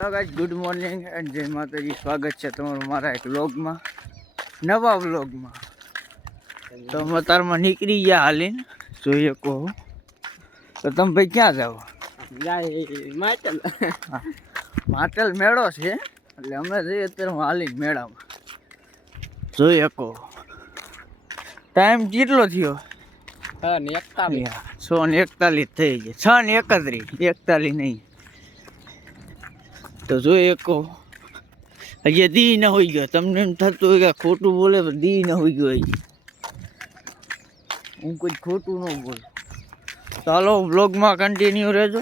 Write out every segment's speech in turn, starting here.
Hello guys, good morning and જય માતાજી. સ્વાગત છે તમારું મારા એક વ્લોગમાં, નવા વ્લોગમાં. તો અમે તારમાં નીકળી ગયા હાલીને, જોઈએ કહો તો તમે ભાઈ ક્યાં જાઓ? માટેલ માટેલ મેળો છે એટલે અમે જઈએ અત્યારે હાલીને મેળામાં. જોઈએ કહો ટાઈમ કેટલો થયો? 6:41 થઈ ગયા. 6:31, 41 નહીં. તો જોઈએ કહો હજી દી ન હોઈ ગયો. તમને એમ થતું હોય કે ખોટું બોલે પણ દી ન હોઈ ગયો. હું કોઈ ખોટું ન બોલું. ચાલો બ્લોગમાં કન્ટિન્યુ રહેજો.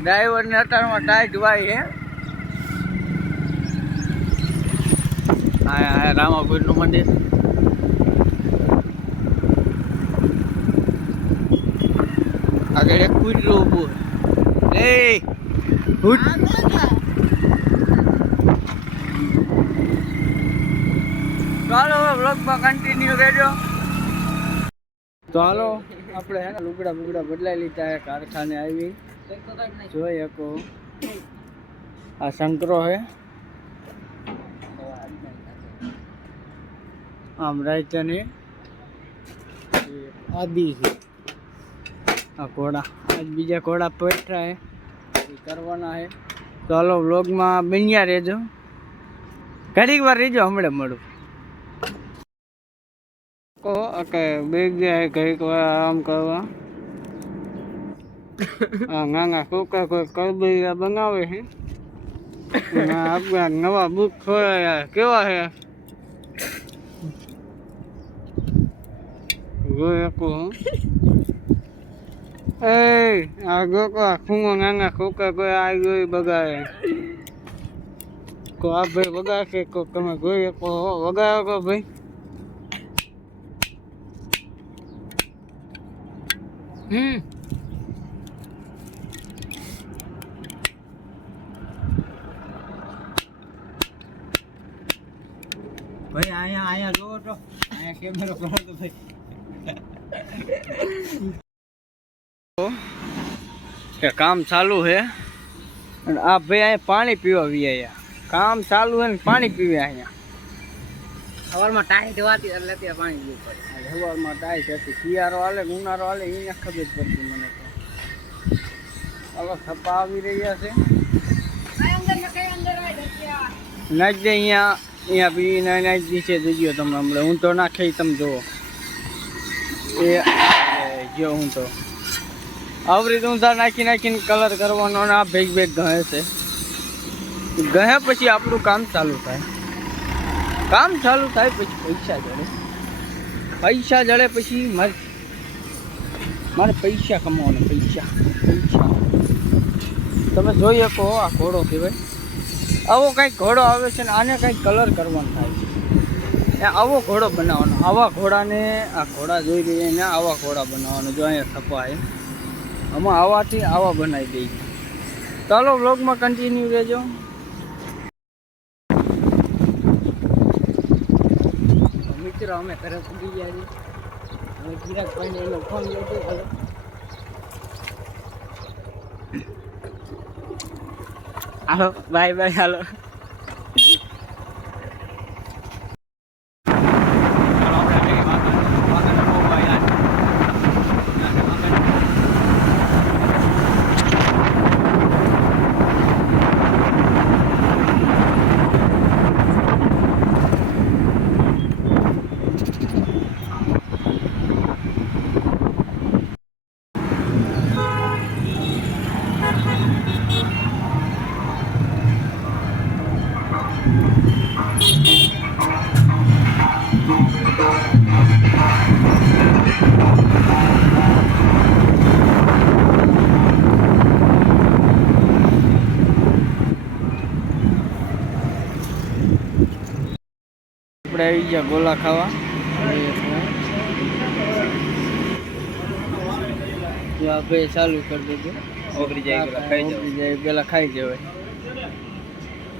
ડ્રાઈવરને અત્યારમાં ટાઈટ વાય હે. હા, રામાપીરનું મંદિર. આગળ એક કૂતરું ઊભું. ચાલો બ્લોગમાં કન્ટિન્યુ રહેજો. તો હાલો આપણે હે ને લુગડા બદલાઈ લીધા. કારખાને આવી જોઈ શકો. આ શંકરો હે. આમ રાયતાની આદિ છે. આ ઘોડા આજ બીજા ઘોડા પેટરા હે એ કરવાના હે. ચાલો વ્લોગમાં બન્યા રહેજો. ઘડીક વાર રહેજો, હમણાં મળું. કહો કે બે ગયા ઘડીક વાર આરામ કરવા. હા, નાના છોકરા કોઈ કરબૈયા બનાવે છે. આપણા નવા બુક ખોરાયા કેવા છે જોઈ શકું. આ ગોકવા ખૂણો નાના છોકરા કોઈ આ જોઈ બગાડે. કો આ ભાઈ બગાડશે કો તમે જોઈ શકો. વગાડો કો ભાઈ. ભાઈ અહીંયા જોવો તો અહીંયા કેમેરો કરો તો ભાઈ. કે કામ ચાલુ છે અને આ ભાઈ અહીંયા પાણી પીવા વી. કામ ચાલુ છે ને પાણી પીવે. અહીંયા સવારમાં ટાઈટ વાતી એટલે ત્યાં પાણી પીવું પડે. સવારમાં ટાઈટ હતી. શિયાળો હાલે ઉનાળો હાલે એને ખબર પડતી મને તો. હવે થપ્પા આવી રહ્યા છે. નાખજે અહીંયા બી નાખી છે. જોજો તમે હમણાં. હું તો નાખી તમે જુઓ. એ જો હું તો આવી રીતે ઊંધા નાખીને કલર કરવાનો. અને આ ભેગ ઘહે છે. ઘહે પછી આપણું કામ ચાલુ થાય. કામ ચાલુ થાય પછી પૈસા જડે પછી મારે પૈસા કમાવાનો. પૈસા તમે જોઈ શકો. આ ઘોડો કહેવાય. આવો કંઈક ઘોડો આવે છે ને આને કંઈક કલર કરવાનો થાય છે. આવો ઘોડો બનાવવાનો. આવા ઘોડાને આ ઘોડા જોઈ રહીએ ને આવા ઘોડા બનાવવાનો. જો અહીંયા થપાય આમાં આવાથી આવા બનાવી દઈએ. ચાલો વ્લોગમાં કન્ટિન્યુ રહેજો. મિત્રો અમે ઘરે પૂરી ગયા છીએ. હવે ચિરાગભાઈને એનો ફોન લેતો. હાલો બાય હાલો. આપણે આવી ગયા ગોલા ખાવા. જો આપણે ચાલુ કરી દીધું. ઓગળી જાય પેલા ખાઈ જવાય.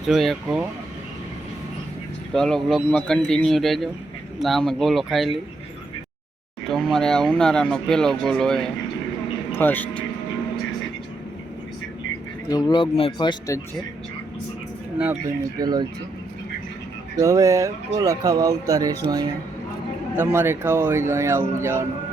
જો એકો તો હાલો બ્લોગમાં કન્ટિન્યુ રહેજો. ના અમે ગોલો ખાઈ લઈ. તો અમારે આ ઉનાળાનો પહેલો ગોલો એ ફર્સ્ટ. જો બ્લોગમાં ફર્સ્ટ જ છે, ના ભાઈની પહેલો જ છે. તો હવે ગોલા ખાવા આવતા રહીશું અહીંયા. તમારે ખાવા હોય તો અહીંયા આવવું જવાનું.